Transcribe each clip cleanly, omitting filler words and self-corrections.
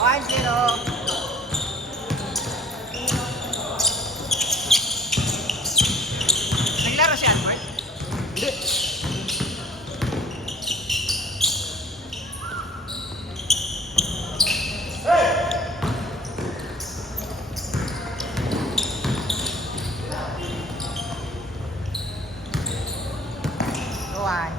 1-0. Naglaro si Albert? Hindi. Luan.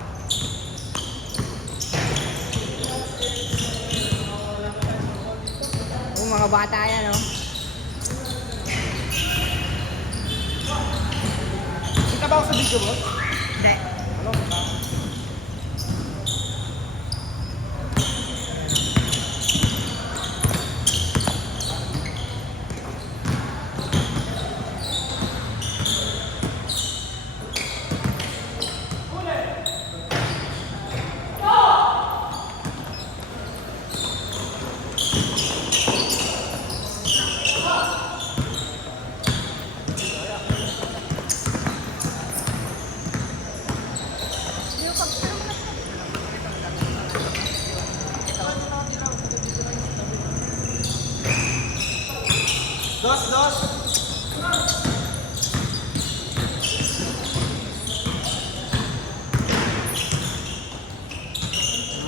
Mga bata yan, no? Kita ba ako sa video mo? Hindi. Ano? Dos.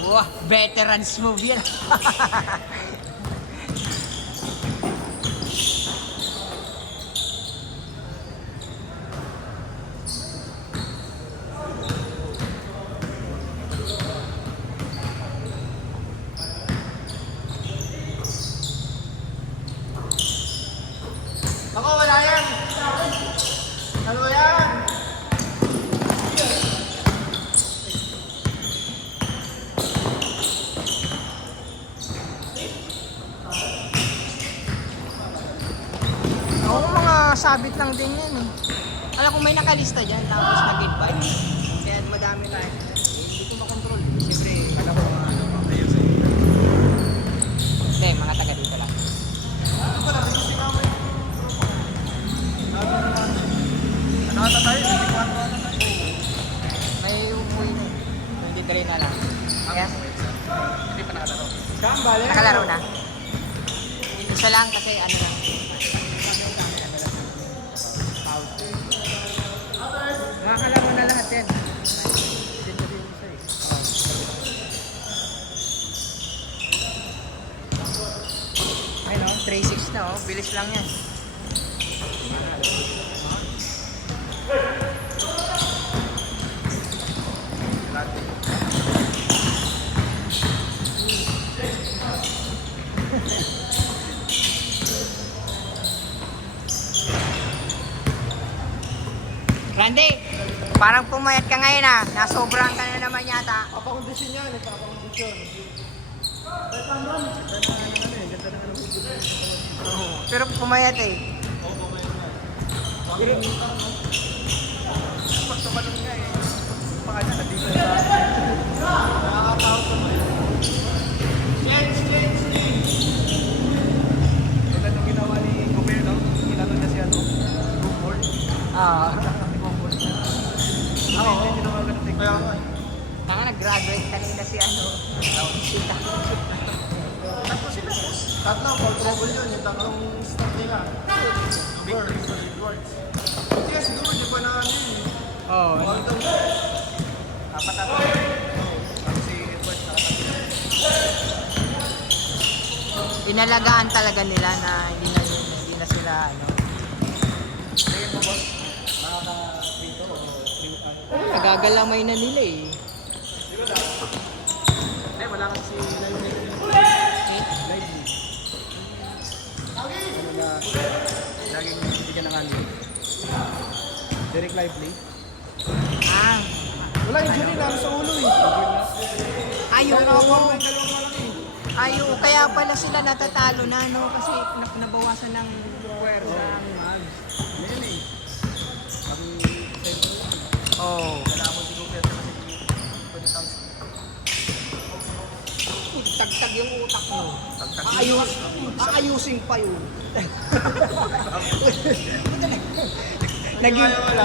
Wah, veterans move yan. Ako, wala yan. Ano yan? Oo, mga sabit lang din yan eh. Alam ko may nakalista dyan, tapos nag-invite. Kaya madami na eh. Hindi ko makontrol. Siyempre, alam ko mga ano. Hindi, mga taga dito lang. Ano pala? Binusin namin. Ano ata tayo? 24 ata tayo. May umuwi na eh. 23 na lang. Yes? Hindi pa nakalaro. Kambal. Nakalaro na. Isa lang kasi ano lang. Makakalaro na lahat yan. Ay no, 3-6 na oh. Bilis lang yan. Randy, parang pumayat ka ngayon ah. Nasobrang ka na naman yata. Papakondisyon yan. Papakondisyon. Pero pumayat eh. Pag tumalong nga eh. Paano na dito sa nakakatawa ko eh. Change. Ito nung ginawa ni Goberno. Kinalo niya si ano. Gooport. Ah. Ako, ginawa ka natin. Kaya nga. Tanga nag-graduate kanina si ano. Sita. Tatlo sila. Tatlo, for trouble yun. Yung tatlong stop nila. Victory sa rewards. Yes, good. Di pa na ano yun. Oo. Apat na to. Tapos si Edward Inalagaan talaga nila na hindi na sila ano. tingin mo boss, makaka-dito o Nagagalamay na nila eh. Hindi, wala kasi si Lively. Laging hindi ka nanganin. Derek Lively. Ah. Wala yung jury na sa ulo eh. Ayaw. Kaya nakakuha yung dalawang malaki. Ayaw. Kaya pala sila natatalo na no. Kasi nabawasan ng puwersa ang Mags. Ngayon eh. Sabi, Oh. kailangan mo si Gupert kasi 20,000. Tagtag yung utak mo. Tagtag. Aayusin pa yun. Wala.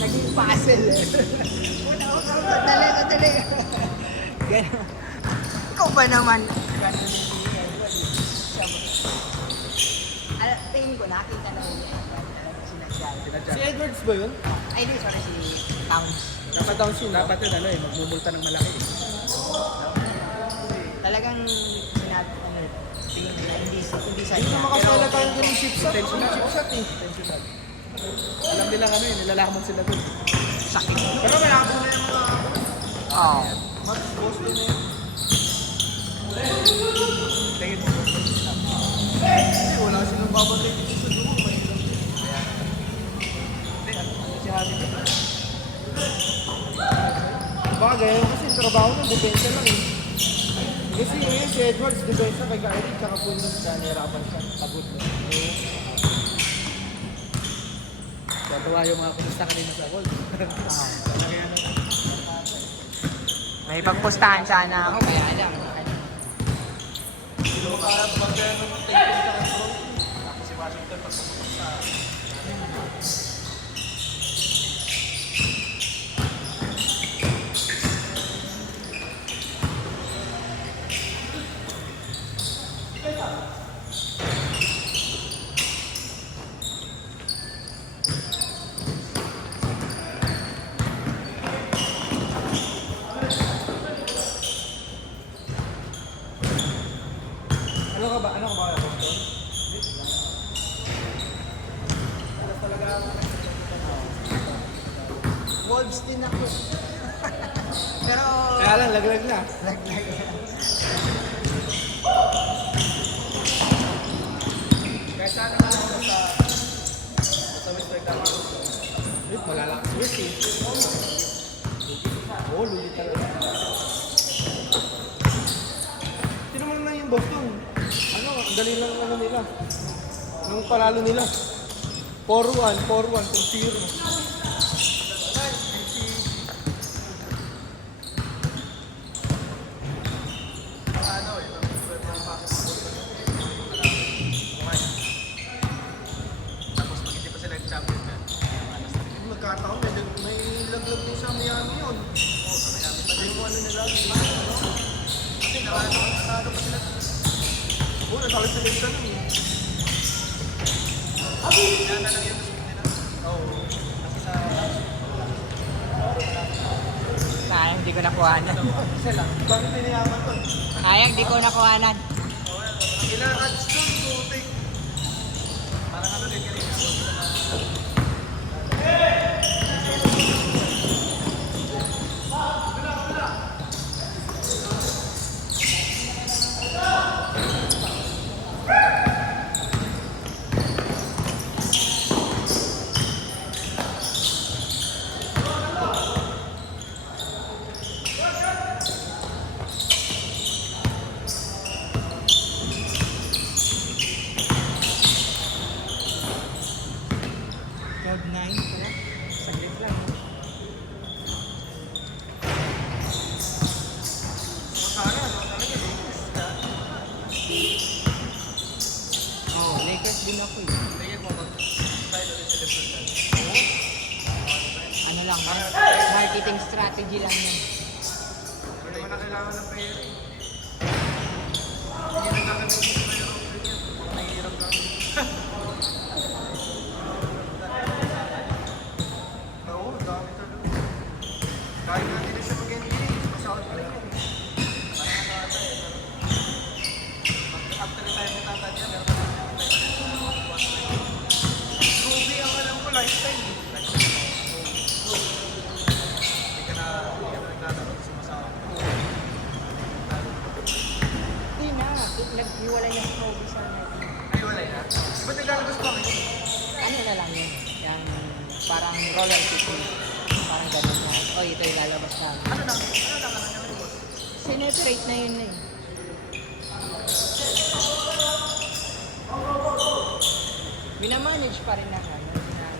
Naging puzzle eh. Dali. Ikaw ba naman? tingin ko, nakita na yun niya. Sinadya. Si Edwards ba yun? Ay, hindi, sorry, si Towns. Nakataon siya. Dapat yun, ano eh, magmumulta ng malaki. Talagang sinabi, tingin nila, hindi sa Hindi niya. na makasala tayo dun yung chipshot. Intentional. Chipshot eh. Intentional. Alam nila kami, nilalaman sila dun. Sakit. Pero may ako na yung mga Oo. Max Boston na yun. Tingin mo. Hindi, wala silang babantay dito sa dugo. Mahirap yun. Si Javi ko. Bagay, kasi yung trabaho ng depensa lang eh. Kasi ngayon si Edwards, depensa kay Kyrie, tsaka punyos ka, nahirapan siya. Pagod na. Tuwa yung mga kumusta kanina sa Wolves. May pagpustahan sana ako, kaya alam. Sino para bagay ng technical sa control? Tapos si Washington pagpupunta sa... Ano ka ba? Ano ka ba? Boston? Wolves din ako. Pero, Kaya lang, laglag na. Kahit saan naman ako sa Western Dallas. Wait, malalakas West eh. Oo, lulit talaga. Tinamang na yung Boston. Ano, ang dali lang ano nila. Nung panalo nila. 4-1, 4-1, 2-0. Tapos pag hindi pa sila yung champion ka. Nagkataon, may laglag din sa Miami yun. Oo, sa Miami pa. Yung ano nila, Kasi nakano pa sila. oo, natalo sa lista nun eh. Kaya na lang yung gusto nila. Oo. Kasi sa... sayang di ko nakuhanan. Isa lang. Bakit tiniyaman to? Sayang di ko nakuhanan. Ilang ads doon, putik. Parang ano din kanina. Cloud 9 pala. Saglit lang. Sana, ano talaga, Lakers ka. Oo, Lakers din ako eh. Tingin mo mag-try ulit sa LeBron. Ano lang, marketing strategy lang yan. Hindi naman na kailangan ng pera eh. Hindi na nakakalimutan na yung option yan. Nahihirap lang. Oo, dami talaga. Kahit nga hindi na siya mag-NBA, masakot pa rin yan. After retire ni Tata niya, meron ka na Ruby ang alam ko, lifestyle eh. hindi ka na naglalaro sa masawa. Hindi na, naghiwalay na si Kobe sa Ay, wala yan. Ba't naglalabas pa kayo? ano na lang yun, yung parang roller coaster. Parang ganun na, oh ito yung lalabas na. Ano lang yung boss? Sineperate na yun eh. Minamanage pa rin na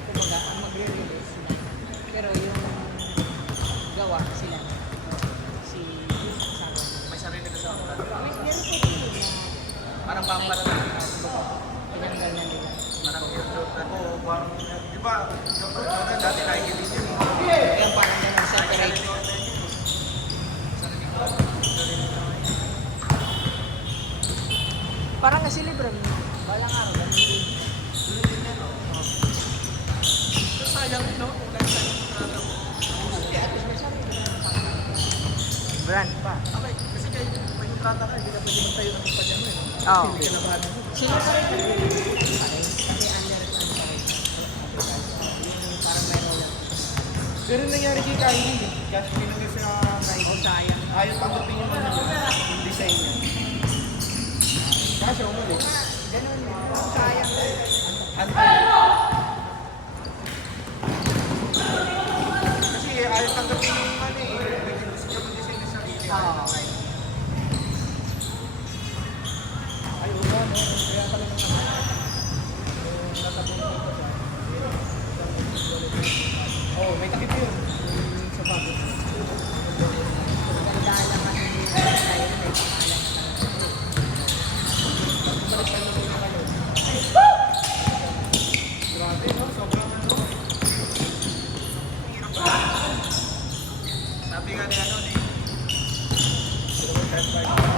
kumbaga ang magre-release na. Pero yung gawa sila. Si Sago. May sarili ka sa mga. May meron po din na Parang pampa na lang. tinanggal na nila. Parang yung Jordan. Oo, parang, di ba, Jordan dati nakikinig yun eh. Kaya parang ganun separate. Parang nga si Lebron, balang araw, ganun din. lang, no? Kung lifetime yung kontrata mo. At least may sabi. Brand pa. Okay, kasi kayo, may kontrata ka, hindi ka pwede magtayo ng kumpanya mo eh. Oo. Hindi ka na brand mo. Sino sa rin? Kasi under parang mayroon lang. Pero nangyari kay Kylie eh. Kasi pinagay sa Kylie. Oh, sayang. Ayaw tanggapin yung ano niya, yung design niya. Kasi umalis. Ganun eh. Sayang. Kasi ayaw tanggapin yung ano eh. May gusto niya mag-design ng sarili. Oo. Ay, una, no? Kaya pala nung natabi ko siya. Oh, may takip yun. Yung sapatos. Ganda lang kasi hindi tayo may pangalan. Balik tayo na yung ano. Grabe, no? Sobrang ano. Sabi nga ni ano ni.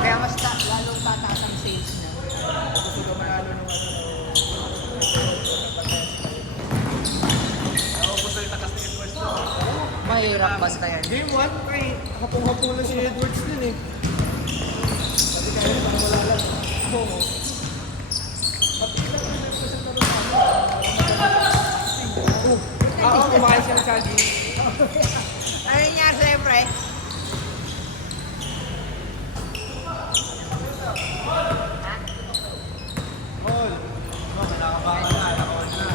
Kaya mas lalong tataas ang sales na. Gusto ka manalo ng ano. Ako gusto yung takas ni Edwards to. Mahirap basta yan. Game 1, pre. Hapong-hapong na si Edwards din eh. Sabi kaya naman wala lang. Oo. Pati lang na nagpasal na rin. Oo, kumakain siya ng saging. Ano niya siyempre? Paul. Nakakabahan na. Nakakabahan na.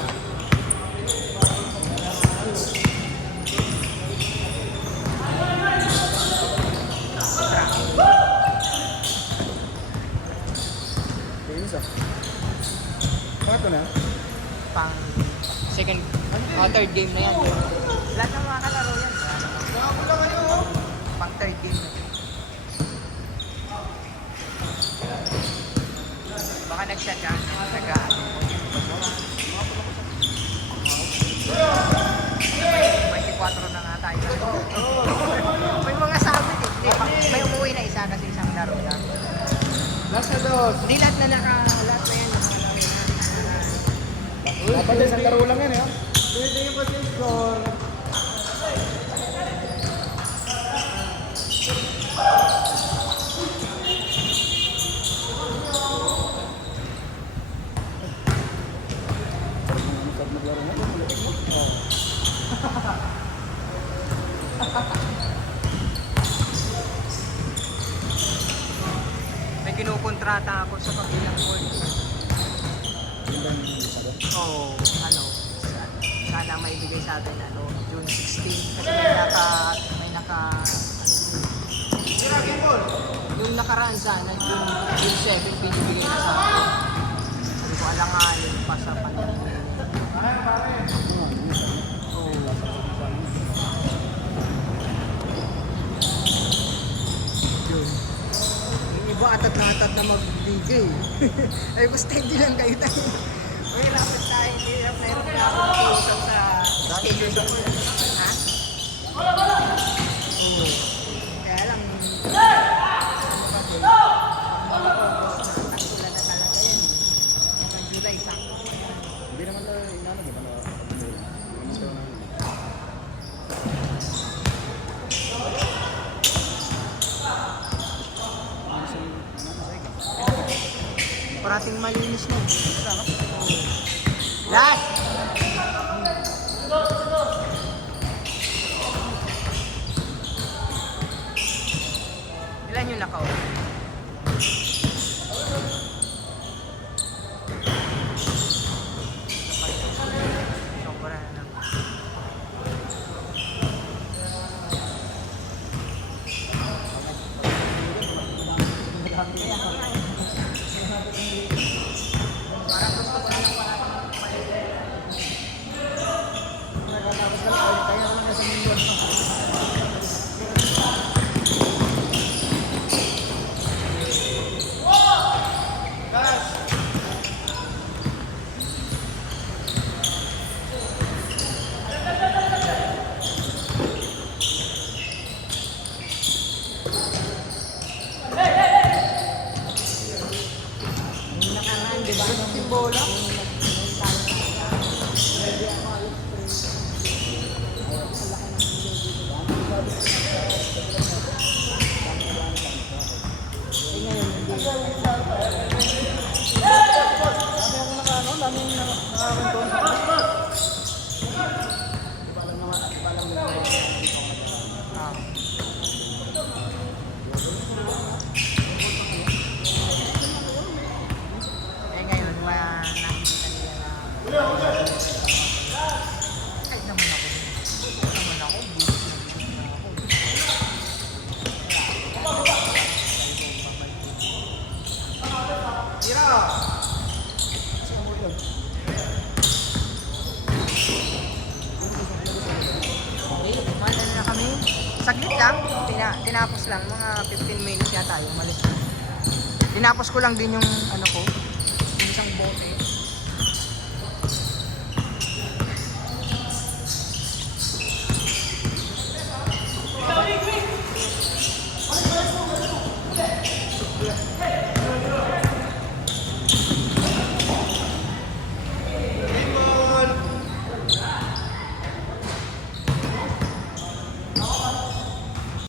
Linis ah. Bakit ko na? Pang second, third game na yan. Lahat ng mga kalaro yan. Nakakula ka niyo oh. Pang third game na. Baka nag-shot ka. May 24 na nga tayo. May mga sabi eh. Hindi, may umuwi na isa kasi isang laro lang. Last na dos. Hindi lahat na lahat na yan. Nakalaro na. Dapat isang laro lang yan eh. Pwede yung pag score. May kinukontrata ako sa kabilang court. Oo, ano, sana may bigay sa atin, ano, June 16. Kasi may naka, yung nakaraan sana, June 7, binibigay na sa akin. Sabi ko, alanganin pa sa panahon. Oo. Yun. Yung iba atat na magbigay. Ay, basta hindi lang kayo tayo. May rapid tayo, hirap na ako mag-usap sa schedule. Ha? Oo. Kaya lang, tanggulan na talaga yan. Mga July, sakto. Hindi naman na inano, di ba na? Parating malinis na. Last! Ilan yung nakaw? Sobra na lang. Parang gusto ko na lang yung nakaraan, di ba? Yung bola. lang. Tinapos lang. Mga 15 minutes yata yung malis na. Tinapos ko lang din yung ano ko. Yung isang bote.